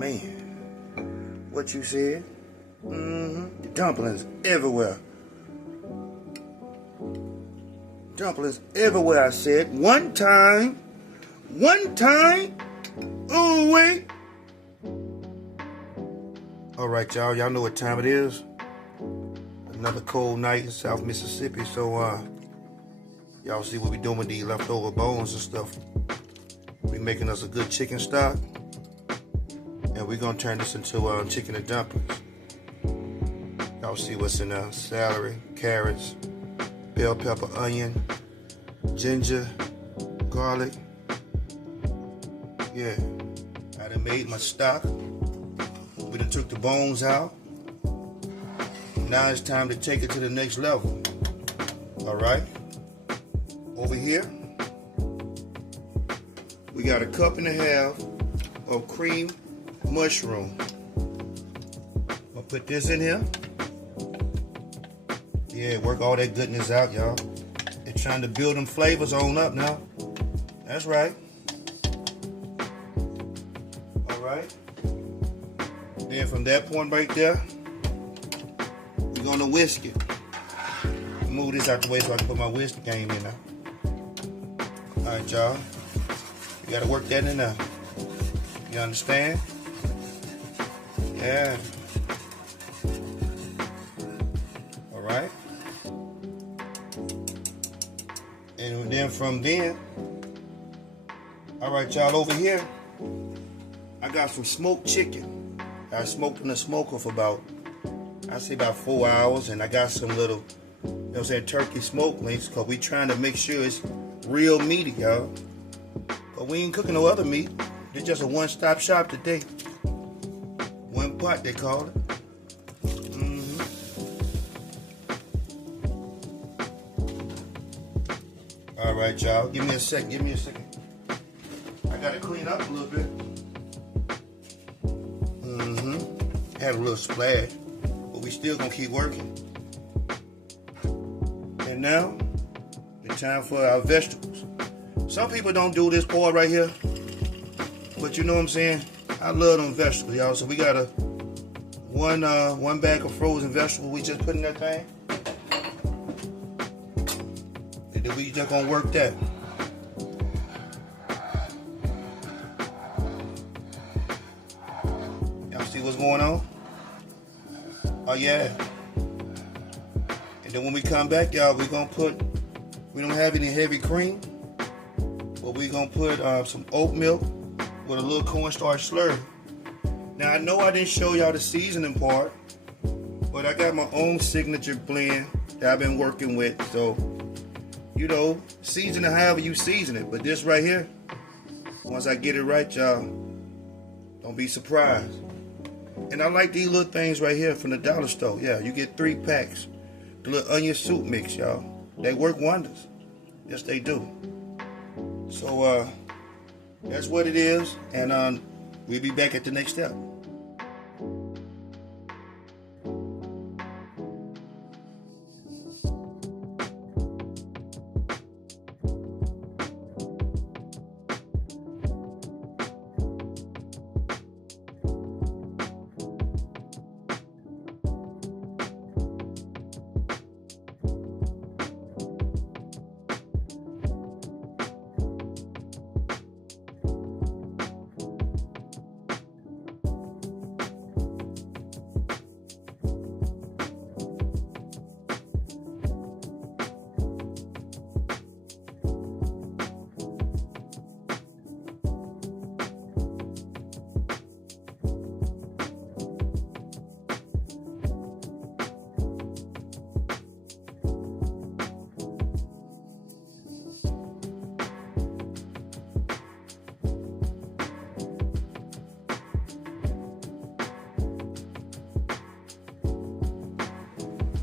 man, what you said? The dumplings everywhere. Dumplings everywhere, I said. One time. Oh, wait. All right, y'all. Y'all know what time it is. Another cold night in South Mississippi. So, y'all see what we doing with these leftover bones and stuff. We making us a good chicken stock. And we're going to turn this into chicken and dumplings. Y'all see what's in there. Celery, carrots, bell pepper, onion, ginger, garlic. Yeah, I done made my stock. We done took the bones out. Now it's time to take it to the next level. All right. Over here, we got a cup and a half of cream mushroom. I'll put this in here. Yeah, work all that goodness out, y'all. They're trying to build them flavors on up now. That's right. All right. Then from that point right there, we're gonna whisk it. Move this out the way so I can put my whisk game in there. All right, y'all. You gotta work that in there. You understand? Yeah. All right. And then from then, all right, y'all, over here, I got some smoked chicken. I smoked in the smoker for about 4 hours, and I got some little, you know what I'm saying, turkey smoke links, because we trying to make sure it's real meaty, y'all. But we ain't cooking no other meat. It's just a one-stop shop today. One pot, they call it. All right, y'all. Give me a second. I gotta clean up a little bit. Had a little splash, but we still gonna keep working. And now, it's time for our vegetables. Some people don't do this part right here, but you know what I'm saying? I love them vegetables, y'all. So we got one bag of frozen vegetables we just put in that thing. And then we just gonna work that. Y'all see what's going on? Oh yeah. And then when we come back, y'all, we don't have any heavy cream, but we gonna put some oat milk with a little cornstarch slurry. Now I know I didn't show y'all the seasoning part, but I got my own signature blend that I've been working with. So, you know, season it however you season it. But this right here, once I get it right, y'all, don't be surprised. And I like these little things right here from the dollar store. Yeah, you get 3 packs. The little onion soup mix, y'all. They work wonders. Yes, they do. So, that's what it is. And we'll be back at the next step.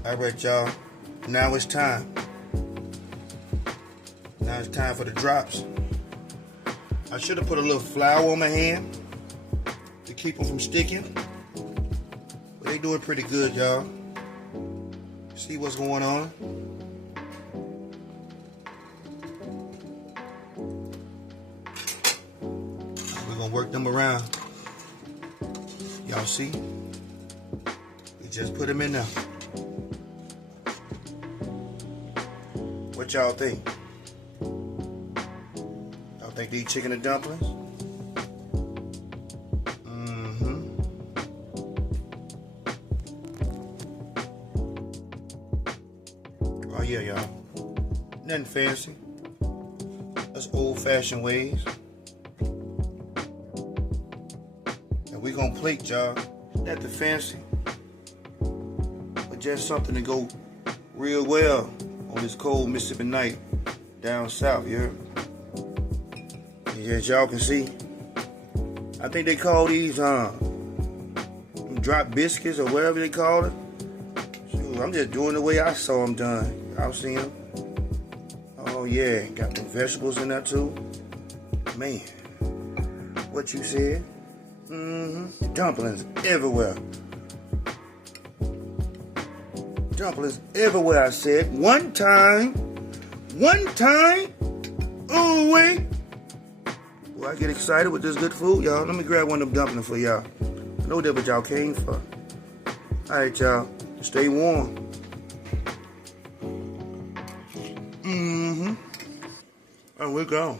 All right, y'all. Now it's time. Now it's time for the drops. I should have put a little flour on my hand to keep them from sticking. But they doing pretty good, y'all. See what's going on. We're gonna work them around. Y'all see? We just put them in there. What y'all think? Y'all think these chicken and dumplings? Oh yeah, y'all. Nothing fancy. That's old-fashioned ways. And we gonna plate, y'all. Nothing fancy, but just something to go real well on this cold Mississippi night down south, you heard? And as y'all can see, I think they call these drop biscuits or whatever they call it. Shoot, I'm just doing the way I saw them done. Y'all seen them? Oh yeah, got the vegetables in there too. Man, what you said? Dumplings everywhere. Dumplings everywhere, I said. One time. Oh, wait. Well, I get excited with this good food, y'all. Let me grab one of them dumplings for y'all. I know that's what y'all came for. All right, y'all. Stay warm. And we're gone.